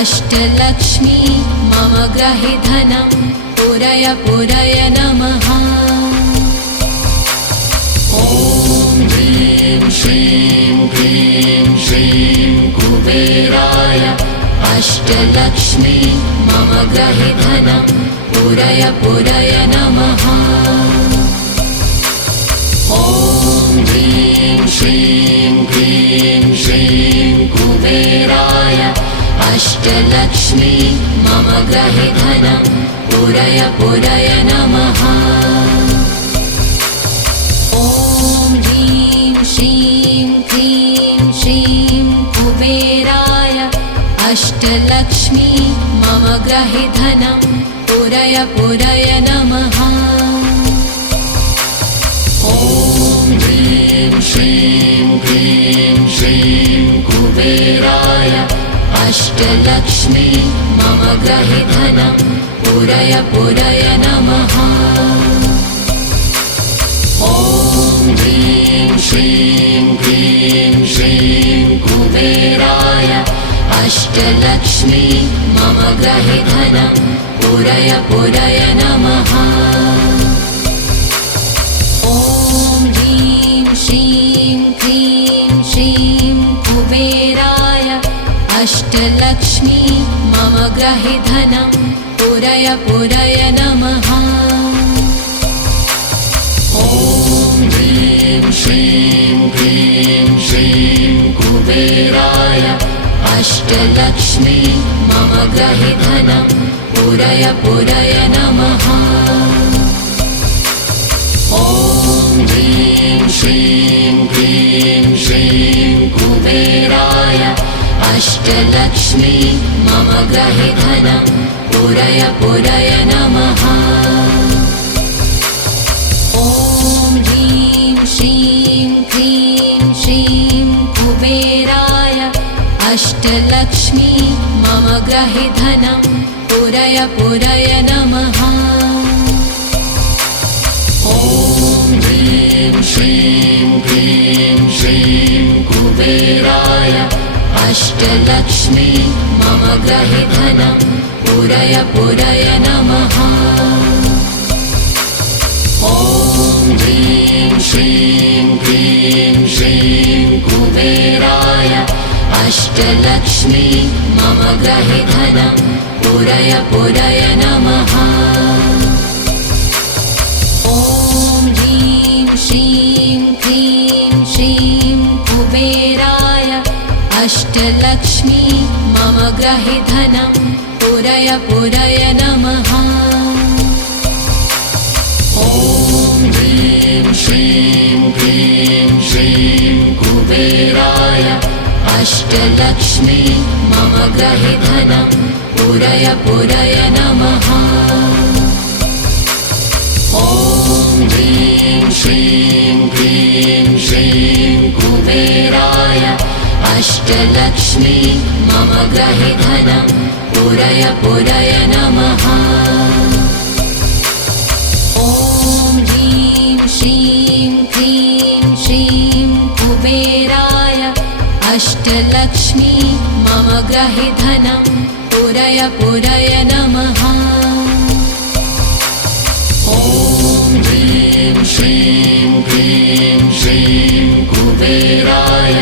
अष्टलक्ष्मी मम ग्रहे धनं पूरय पूरय नमः। ॐ ह्रीं श्रीं क्लीं श्रीं कुबेराय अष्टलक्ष्मी मम ग्रहे धनं पूरय पूरय नमः। ॐ ह्रीं श्रीं क्लीं श्रीं कुबेराय अष्टलक्ष्मी मम ग्रहे धनं पूरय पूरय नमः। ॐ ह्रीं श्रीं क्लीं श्रीं कुबेराय अष्टलक्ष्मी मम ग्रहे धनं पूरय पूरय नमः। ॐ ह्रीं श्रीं क्लीं श्रीं कुबेराय अष्टलक्ष्मी मम ग्रहे धनं पूरय पूरय नमः। ॐ ह्रीं श्रीं क्लीं श्रीं कुबेराय अष्टलक्ष्मी मम ग्रहे धनं पूरय पूरय नमः। ॐ ह्रीं श्रीं क्लीं श्रीं कुबेराय अष्टलक्ष्मी मम ग्रहे धनं पूरय पूरय नमः। ॐ ह्रीं श्रीं क्लीं श्रीं कुबेराय अष्टलक्ष्मी मम ग्रहे धनं पूरय पूरय नमः। ॐ ह्रीं श्रीं क्लीं श्रीं कुबेराय अष्टलक्ष्मी मम ग्रहे धनं पूरय पूरय नमः। ॐ ह्रीं श्रीं क्लीं श्रीं कुबेराय अष्टलक्ष्मी मम ग्रहे धनं पूरय पूरय नमः। ॐ ह्रीं श्रीं क्लीं श्रीं कुबेराय अष्टलक्ष्मी मम ग्रहे धनं पूरय पूरय नमः। ॐ ह्रीं श्रीं क्लीं श्रीं कुबेराय अष्टलक्ष्मी मम ग्रहे धनं पूरय पूरय नमः। ॐ ह्रीं श्रीं क्लीं श्रीं कुबेराय अष्टलक्ष्मी मम ग्रहे धनं पूरय पूरय नमः। ॐ ह्रीं श्रीं क्लीं श्रीं कुबेराय अष्टलक्ष्मी मम ग्रहे धनं पूरय पूरय नमः। ॐ ह्रीं श्रीं क्लीं श्रीं कुबेराय अष्टलक्ष्मी मम ग्रहे धनं पूरय पूरय नमः। ॐ ह्रीं श्रीं क्लीं श्रीं कुबेराय अष्टलक्ष्मी मम ग्रहे धनं पूरय पूरय नमः। ॐ ह्रीं श्रीं क्लीं श्रीं कुबेराय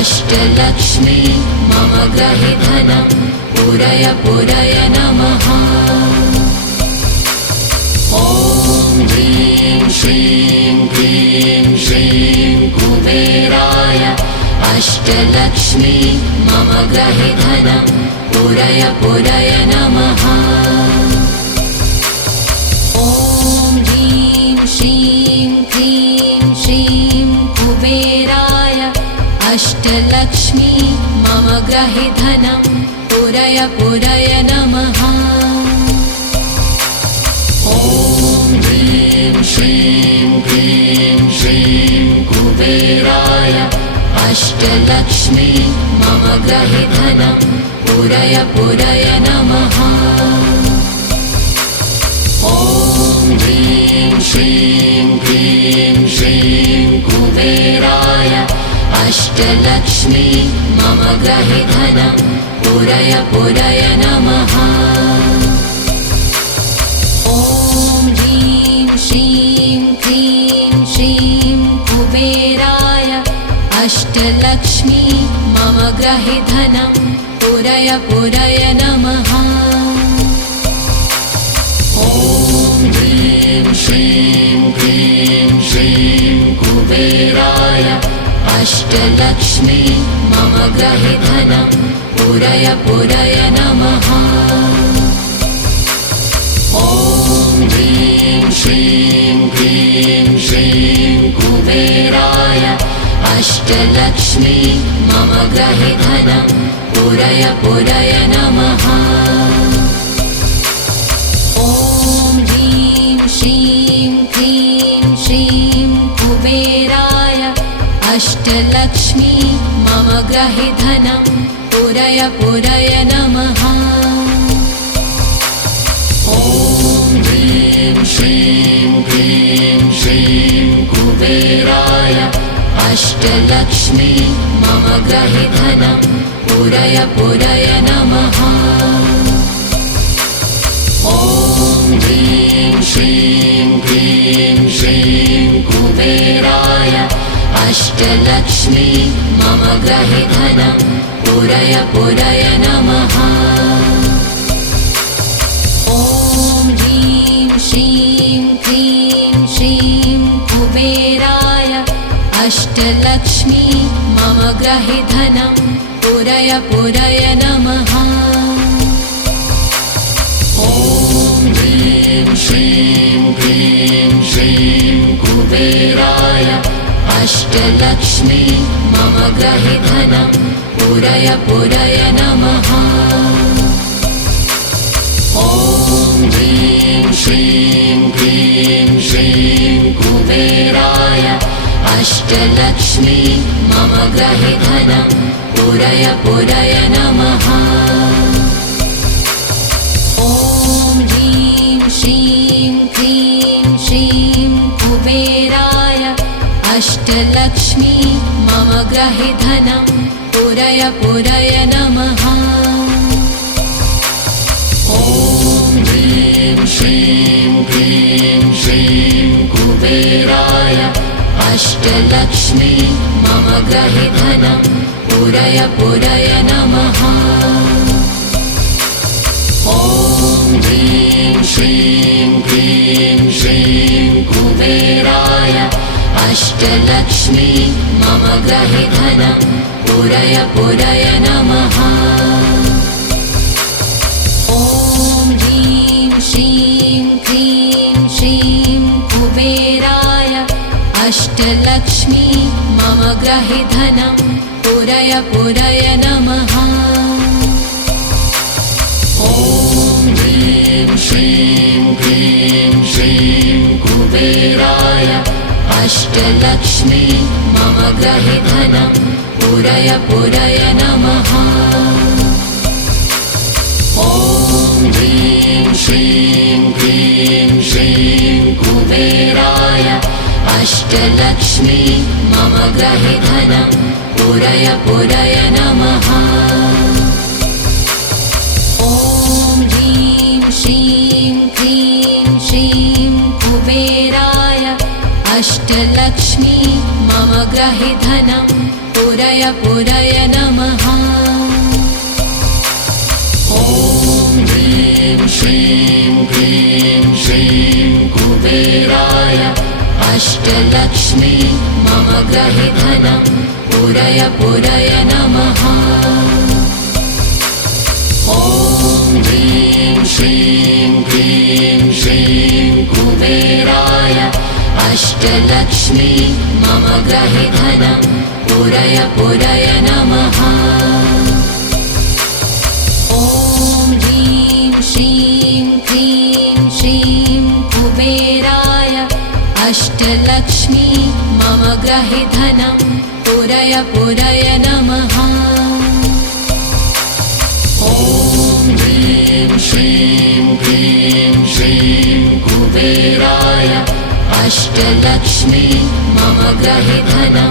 अष्टलक्ष्मी मम ग्रहे धनं पूरय पूरय नमः। ॐ ह्रीं श्रीं क्लीं श्रीं कुबेराय अष्टलक्ष्मी मम ग्रहे धनं पूरय पूरय नमः। ॐ ह्रीं श्रीं क्लीं श्रीं कुबेराय अष्टलक्ष्मी मम ग्रहे धनं पूरय पूरय नमः। ॐ ह्रीं श्रीं क्लीं श्रीं कुबेराय अष्टलक्ष्मी मम ग्रहे धनं पूरय पूरय नमः। ॐ ह्रीं श्रीं क्लीं श्रीं कुबेराय अष्टलक्ष्मी मम ग्रहे धनं पूरय पूरय नमः। ॐ ह्रीं श्रीं क्रीं श्रीं कुबेराय अष्टलक्ष्मी मम गृहे धनं पूरय पूरय नमः। ॐ ह्रीं श्रीं क्रीं श्रीं कुबेराय अष्टलक्ष्मी मम गृहे धनं पूरय पूरय नमः। ॐ ह्रीं श्रीं क्रीं श्रीं कुबेराय अष्टलक्ष्मी मम गृहे धनं पूरय पूरय नमः। ॐ ह्रीं श्रीं क्रीं श्रीं कुबेराय अष्टलक्ष्मी मम गृहे धनं पूरय पूरय नमः। ॐ ह्रीं श्रीं क्रीं श्रीं कुबेराय अष्टलक्ष्मी मम गृहे धनं पूरय पूरय नमः। ॐ ह्रीं श्रीं क्रीं श्रीं कुबेराय अष्टलक्ष्मी मम गृहे धनं पूरय पूरय नमः। ॐ ह्रीं श्रीं क्रीं श्रीं कुबेराय अष्टलक्ष्मी मम गृहे धनं पूरय पूरय नमः। ॐ ह्रीं श्रीं क्रीं श्रीं कुबेराय अष्टलक्ष्मी मम गृहे धनं पूरय पूरय नमः। ॐ ह्रीं श्रीं क्रीं श्रीं कुबेराय अष्टलक्ष्मी मम गृहे धनं पूरय पूरय नमः। ॐ ह्रीं श्रीं क्रीं श्रीं कुबेराय अष्टलक्ष्मी मम गृहे धनं पूरय पूरय नमः। ॐ ह्रीं श्रीं क्रीं श्रीं कुबेराय अष्टलक्ष्मी मम गृहे धनं पूरय पूरय नमः। ॐ ह्रीं श्रीं क्रीं श्रीं कुबेराय अष्टलक्ष्मी मम गृहे धनं पूरय पूरय नमः। ॐ ह्रीं श्रीं क्रीं श्रीं कुबेराय अष्टलक्ष्मी मम गृहे धनं पूरय पूरय नमः। ॐ ह्रीं श्रीं क्रीं श्रीं कुबेराय अष्टलक्ष्मी मम गृहे धनं पूरय पूरय नमः। ॐ ह्रीं श्रीं क्रीं श्रीं कुबेराय अष्टलक्ष्मी मम गृहे धनं पूरय पूरय नमः। ॐ ह्रीं श्रीं क्रीं श्रीं कुबेराय अष्टलक्ष्मी मम गृहे धनं पूरय पूरय नमः। ॐ ह्रीं श्रीं क्रीं श्रीं कुबेराय अष्टलक्ष्मी मम गृहे धनं पूरय पूरय नमः। ॐ ह्रीं श्रीं क्रीं श्रीं कुबेराय अष्टलक्ष्मी मम गृहे धनं पूरय पूरय नमः। ॐ ह्रीं श्रीं क्रीं श्रीं कुबेराय अष्टलक्ष्मी मम गृहे धनं पूरय पूरय नमः। ॐ ह्रीं श्रीं क्रीं श्रीं कुबेराय अष्टलक्ष्मी मम गृहे धनं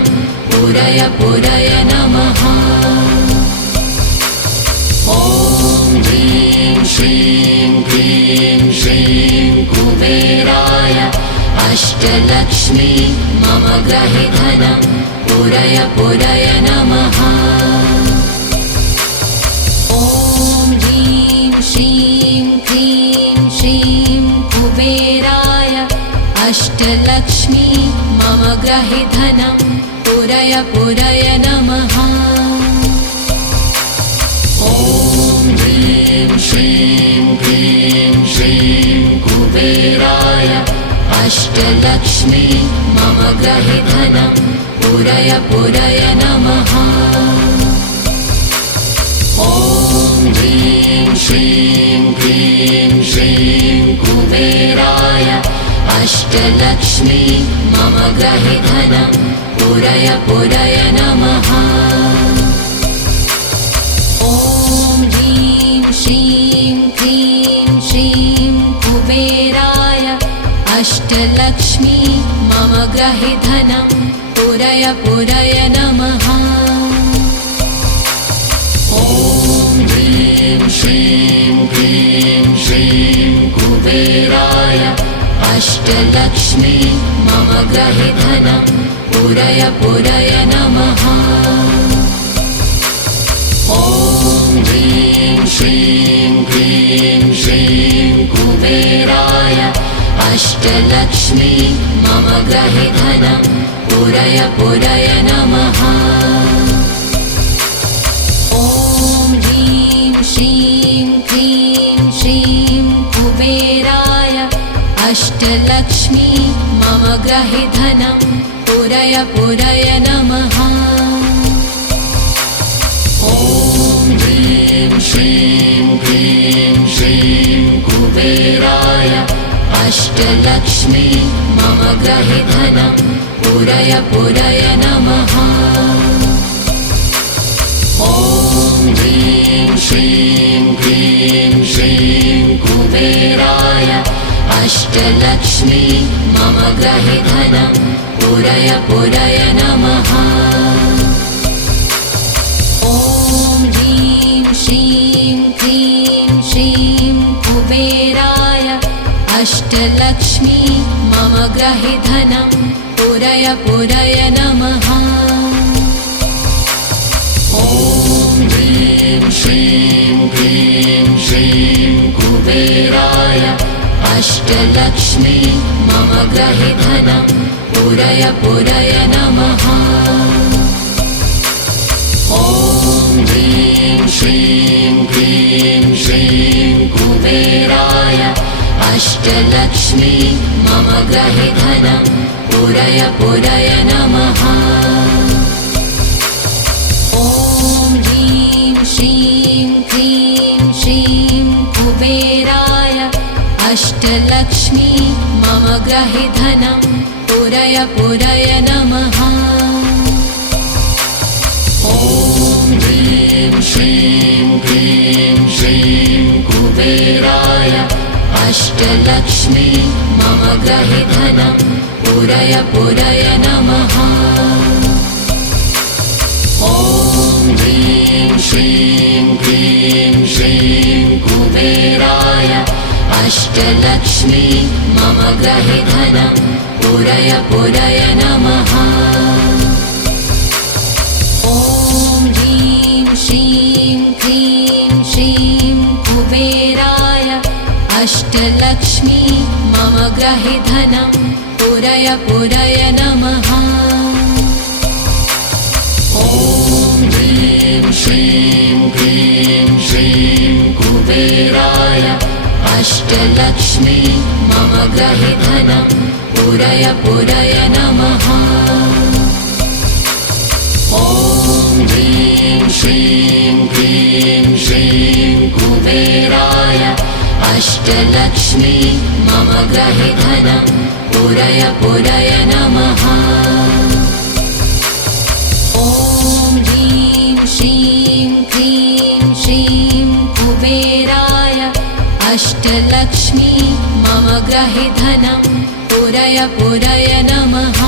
पूरय पूरय नमः। ॐ ह्रीं श्रीं क्लीं श्रीं कुबेराय अष्टलक्ष्मी मम गृहे धनं पूरय पूरय नमः। ॐ ह्रीं श्रीं क्लीं श्रीं कुबेराय अष्टलक्ष्मी मम गृहे धनं पूरय पूरय नमः। ॐ ह्रीं श्रीं क्लीं श्रीं कुबेराय अष्टलक्ष्मी मम गृहे धनं पूरय पूरय नमः। ॐ ह्रीं श्रीं क्लीं श्रीं कुबेराय अष्टलक्ष्मी मम गृहे धनं पूरय पूरय नमः। ॐ ह्रीं श्रीं क्लीं श्रीं कुबेराय अष्टलक्ष्मी मम गृहे धनं पूरय पूरय नमः। ॐ ह्रीं श्रीं क्लीं श्रीं कुबेराय अष्टलक्ष्मी मम गृहे धनं पूरय पूरय नमः। ॐ ह्रीं श्रीं क्लीं श्रीं कुबेराय अष्टलक्ष्मी मम गृहे धनं पूरय पूरय नमः। ॐ ह्रीं श्रीं क्लीं श्रीं कुबेराय अष्टलक्ष्मी मम गृहे धनं पूरय पूरय नमः। ॐ ह्रीं श्रीं क्लीं श्रीं कुबेराय अष्टलक्ष्मी मम गृहे धनं पूरय पूरय नमः। ॐ ह्रीं श्रीं क्लीं श्रीं कुबेराय अष्टलक्ष्मी मम गृहे धनं पूरय पूरय नमः। ॐ ह्रीं श्रीं क्लीं श्रीं कुबेराय अष्टलक्ष्मी मम गृहे धनं पूरय पूरय नमः। ॐ ह्रीं श्रीं क्लीं श्रीं कुबेराय अष्टलक्ष्मी मम गृहे धनं पूरय पूरय नमः। ॐ ह्रीं श्रीं क्लीं श्रीं कुबेराय अष्टलक्ष्मी मम गृहे धनं पूरय पूरय नमः। ॐ ह्रीं श्रीं क्लीं श्रीं कुबेराय अष्टलक्ष्मी मम गृहे धनं पूरय पूरय नमः। ॐ ह्रीं श्रीं क्लीं श्रीं कुबेराय अष्टलक्ष्मी मम गृहे धनं पूरय पूरय नमः। ॐ ह्रीं श्रीं क्लीं श्रीं कुबेराय अष्टलक्ष्मी मम गृहे धनं पूरय पूरय नमः। ॐ ह्रीं श्रीं क्लीं श्रीं कुबेराय अष्टलक्ष्मी मम गृहे धनं पूरय पूरय नमः। ॐ ह्रीं श्रीं क्लीं श्रीं कुबेराय अष्टलक्ष्मी मम गृहे धनं पूरय पूरय नमः। ॐ ह्रीं श्रीं क्लीं श्रीं कुबेराय अष्टलक्ष्मी मम गृहे धनं पूरय पूरय नमः। ॐ ह्रीं श्रीं क्लीं श्रीं कुबेराय अष्टलक्ष्मी मम गृहे धनं पूरय पूरय नमः।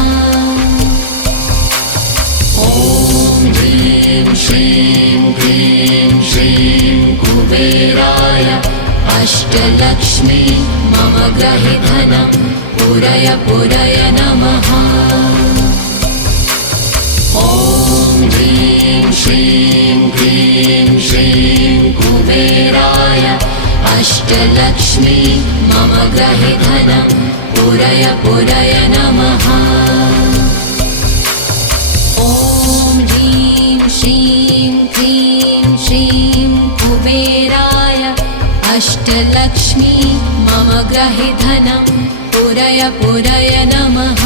ॐ ह्रीं श्रीं क्लीं श्रीं कुबेराय अष्टलक्ष्मी मम गृहे धनं पूरय पूरय नमः। ॐ ह्रीं श्रीं क्लीं श्रीं कुबेराय अष्टलक्ष्मी मम गृहे धनं पूरय पूरय नमः। ॐ ह्रीं श्रीं क्लीं श्रीं कुबेराय अष्टलक्ष्मी मम गृहे धनं पूरय पूरय नमः।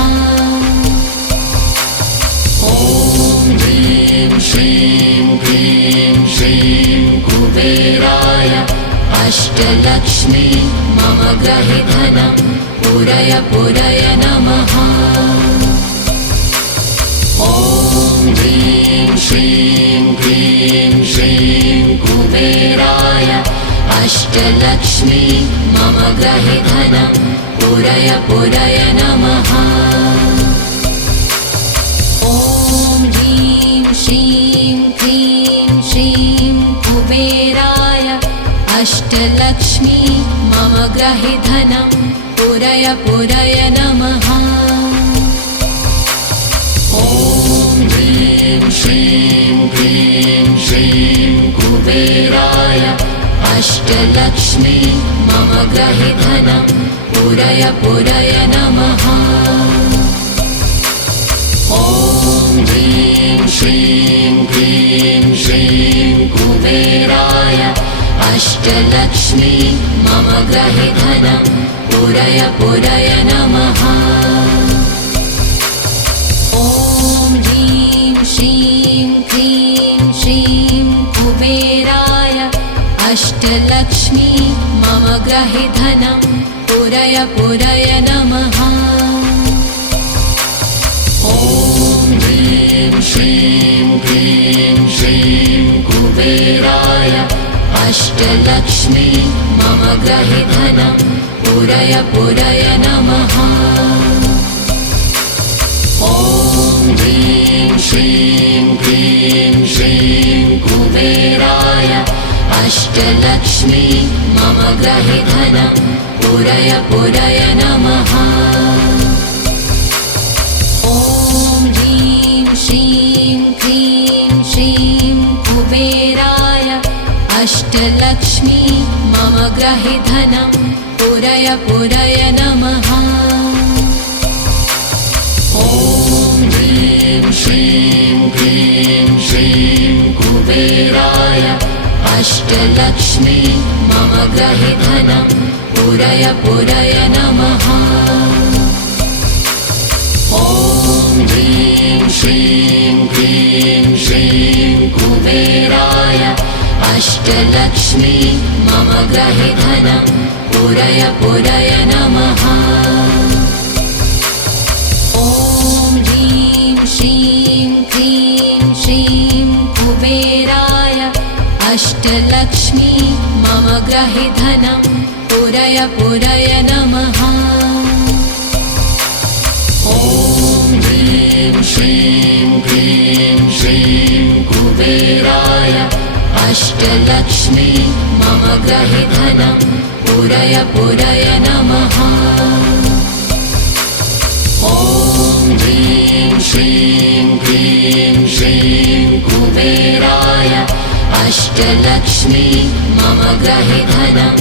ॐ ह्रीं श्रीं क्लीं श्रीं कुबेराय अष्टलक्ष्मी मम गृहे धनं पूरय पूरय नमः। ॐ ह्रीं श्रीं क्लीं श्रीं कुबेराय अष्टलक्ष्मी मम गृहे धनं पूरय पूरय नमः। ॐ ह्रीं श्रीं क्लीं श्रीं कुबेराय अष्टलक्ष्मी मम गृहे धनं पूरय पूरय नमः। ॐ ह्रीं श्रीं क्लीं श्रीं कुबेराय अष्टलक्ष्मी मम गृहे धनं पूरय पूरय नमः। ॐ ह्रीं श्रीं क्लीं श्रीं कुबेराय अष्टलक्ष्मी मम गृहे धनं पूरय पूरय नमः। ॐ ह्रीं श्रीं क्लीं श्रीं कुबेराय अष्टलक्ष्मी मम गृहे धनं पूरय पूरय नमः। ॐ ह्रीं श्रीं क्लीं श्रीं कुबेराय अष्टलक्ष्मी मम गृहे धनं पूरय पूरय नमः। ॐ ह्रीं श्रीं क्लीं श्रीं कुबेराय अष्टलक्ष्मी मम गृहे धनं पूरय पूरय नमः। ॐ ह्रीं श्रीं क्लीं श्रीं कुबेराय अष्टलक्ष्मी मम गृहे धनं पूरय पूरय नमः। ॐ ह्रीं श्रीं क्लीं श्रीं कुबेराय अष्टलक्ष्मी मम गृहे धनं पूरय पूरय नमः। ॐ ह्रीं श्रीं क्लीं श्रीं कुबेराय अष्टलक्ष्मी मम गृहे धनं पूरय पूरय नमः। ॐ ह्रीं श्रीं क्लीं श्रीं कुबेराय अष्टलक्ष्मी मम गृहे धनं पूरय पूरय नमः। ॐ ह्रीं श्रीं क्लीं श्रीं कुबेराय अष्टलक्ष्मी मम गृहे धनं पूरय पूरय नमः। ॐ ह्रीं श्रीं क्लीं श्रीं कुबेराय अष्टलक्ष्मी मम गृहे धनं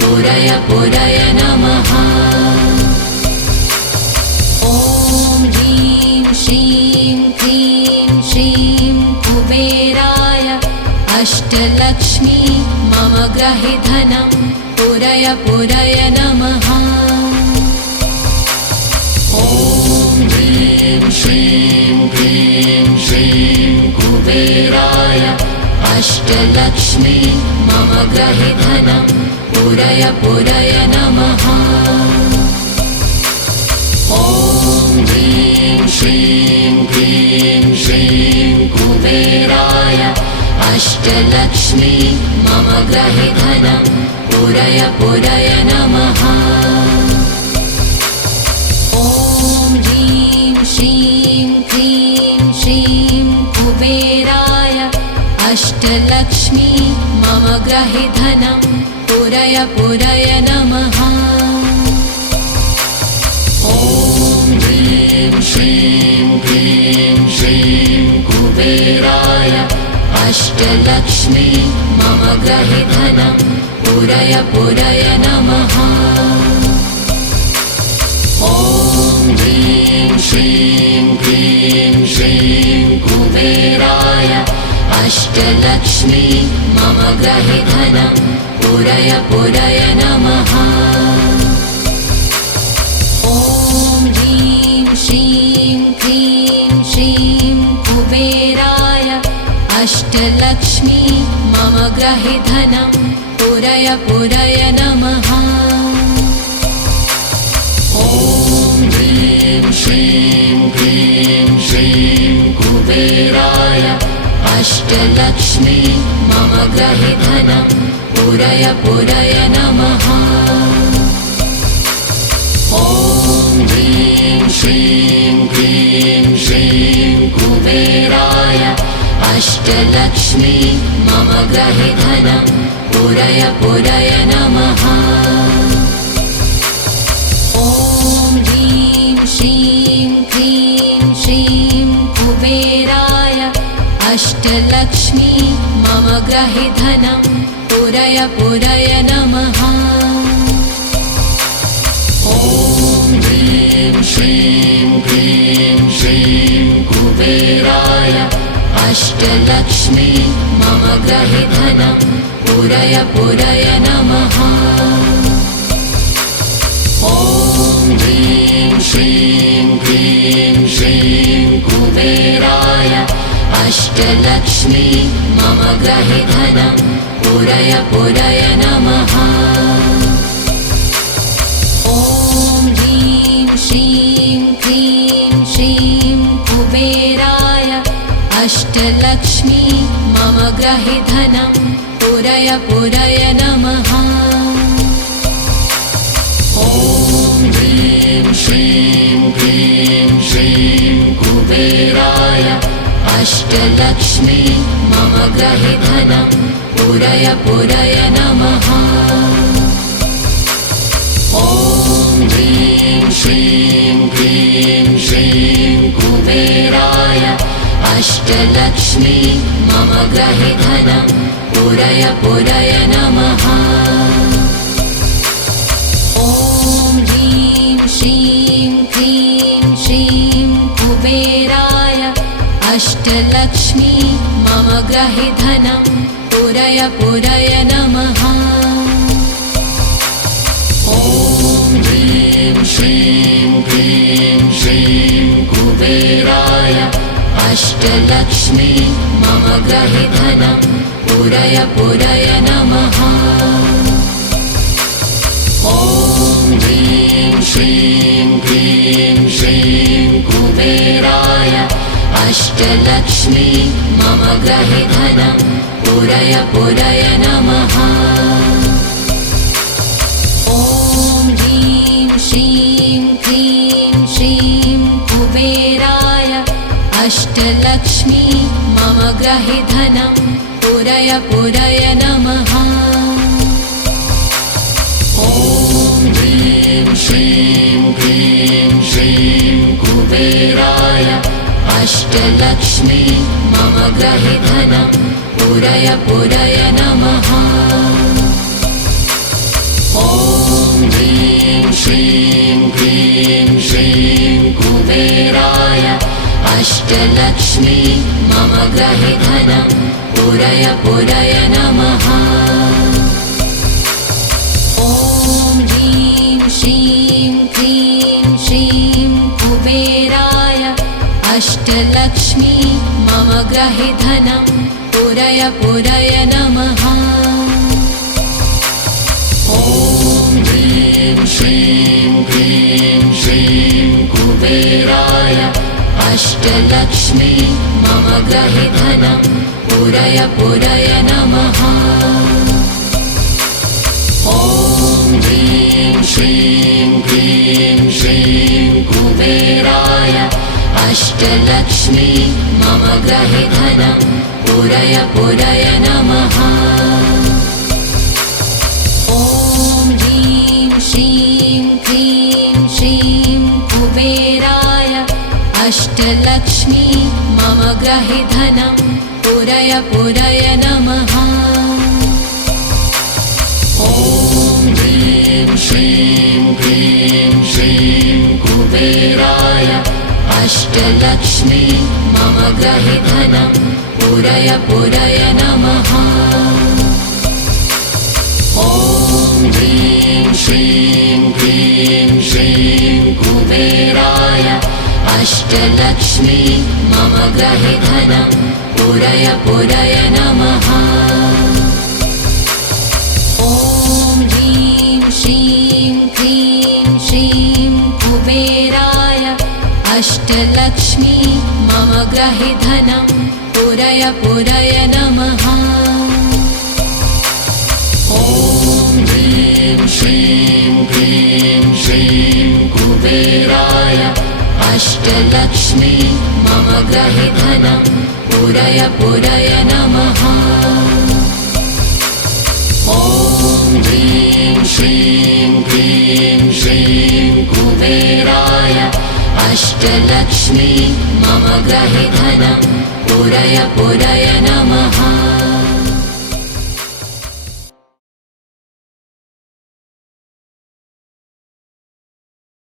पूरय पूरय नमः। ॐ ह्रीं श्रीं क्लीं श्रीं कुबेराय अष्टलक्ष्मी मम गृहे धनं पूरय पूरय नमः। ॐ ह्रीं श्रीं क्लीं श्रीं कुबेराय अष्टलक्ष्मी मम गृहे धनं पूरय पूरय नमः। ॐ ह्रीं श्रीं क्लीं श्रीं कुबेराय अष्टलक्ष्मी मम गृहे धनं पूरय पूरय नमः। ॐ ह्रीं श्रीं क्लीं श्रीं कुबेराय अष्टलक्ष्मी मम ग्रहे धनं पूरय पूरय नमः। ॐ ह्रीं श्रीं क्लीं श्रीं कुबेराय अष्टलक्ष्मी मम ग्रहे धनं पूरय पूरय नमः। ॐ ह्रीं श्रीं क्लीं श्रीं कुबेराय अष्टलक्ष्मी मम ग्रहे धनं पूरय पूरय नमः। ॐ ह्रीं श्रीं क्लीं श्रीं कुबेराय अष्टलक्ष्मी मम ग्रहे धनं पूरय पूरय नमः। ॐ ह्रीं श्रीं क्लीं श्रीं कुबेराय अष्टलक्ष्मी मम ग्रहे धनं पूरय पूरय नमः। ॐ ह्रीं श्रीं क्लीं श्रीं कुबेराय अष्टलक्ष्मी मम ग्रहे धनं पूरय पूरय नमः। ॐ ह्रीं श्रीं क्लीं श्रीं कुबेराय अष्टलक्ष्मी मम ग्रहे धनं पूरय पूरय नमः। ॐ ह्रीं श्रीं क्लीं श्रीं कुबेराय अष्टलक्ष्मी मम ग्रहे धनं पूरय पूरय नमः। ॐ ह्रीं श्रीं क्लीं श्रीं कुबेराय अष्टलक्ष्मी मम ग्रहे धनं पूरय पूरय नमः। ॐ ह्रीं श्रीं क्लीं श्रीं कुबेराय अष्टलक्ष्मी मम ग्रहे धनं पूरय पूरय नमः। ॐ ह्रीं श्रीं क्लीं श्रीं कुबेराय अष्टलक्ष्मी मम ग्रहे धनं पूरय पूरय नमः। ॐ ह्रीं श्रीं क्लीं श्रीं कुबेराय अष्टलक्ष्मी मम ग्रहे धनं पूरय पूरय नमः। ॐ ह्रीं श्रीं क्लीं श्रीं कुबेराय अष्टलक्ष्मी मम ग्रहे धनं पूरय पूरय नमः। ॐ ह्रीं श्रीं क्लीं श्रीं कुबेराय अष्टलक्ष्मी मम ग्रहे धनं पूरय पूरय नमः। ॐ ह्रीं श्रीं क्लीं श्रीं कुबेराय अष्टलक्ष्मी मम ग्रहे धनं पूरय पूरय नमः। ॐ ह्रीं श्रीं क्लीं श्रीं कुबेराय अष्टलक्ष्मी मम ग्रहे धनं पूरय पूरय नमः। ॐ ह्रीं श्रीं क्लीं श्रीं कुबेराय अष्टलक्ष्मी मम ग्रहे धनं पूरय पूरय नमः। ॐ ह्रीं श्रीं क्लीं श्रीं कुबेराय अष्टलक्ष्मी मम ग्रहे धनं पूरय पूरय नमः। ॐ ह्रीं श्रीं क्लीं श्रीं कुबेराय अष्टलक्ष्मी मम ग्रहे धनं पूरय पूरय नमः। ॐ ह्रीं श्रीं क्लीं श्रीं कुबेराय अष्टलक्ष्मी मम ग्रहे धनं पूरय पूरय नमः। ॐ ह्रीं श्रीं क्लीं श्रीं कुबेराय अष्टलक्ष्मी मम ग्रहे धनं पूरय पूरय नमः। अष्टलक्ष्मी मम ग्रहे धनं पूरय पूरय नमः। ॐ ह्रीं श्रीं क्लीं श्रीं कुबेराय अष्टलक्ष्मी मम ग्रहे धनं पूरय पूरय नमः। ॐ ह्रीं श्रीं क्लीं श्रीं कुबेराय अष्टलक्ष्मी मम ग्रहे धनं पूरय पूरय नमः। ॐ ह्रीं श्रीं क्लीं श्रीं कुबेराय अष्टलक्ष्मी मम ग्रहे धनं पूरय पूरय नमः। ॐ ह्रीं श्रीं क्लीं श्रीं कुबेराय अष्टलक्ष्मी मम ग्रहे धनं पूरय पूरय नमः। ॐ ह्रीं श्रीं क्लीं श्रीं कुबेराय अष्टलक्ष्मी मम ग्रहे धनं पूरय पूरय नमः।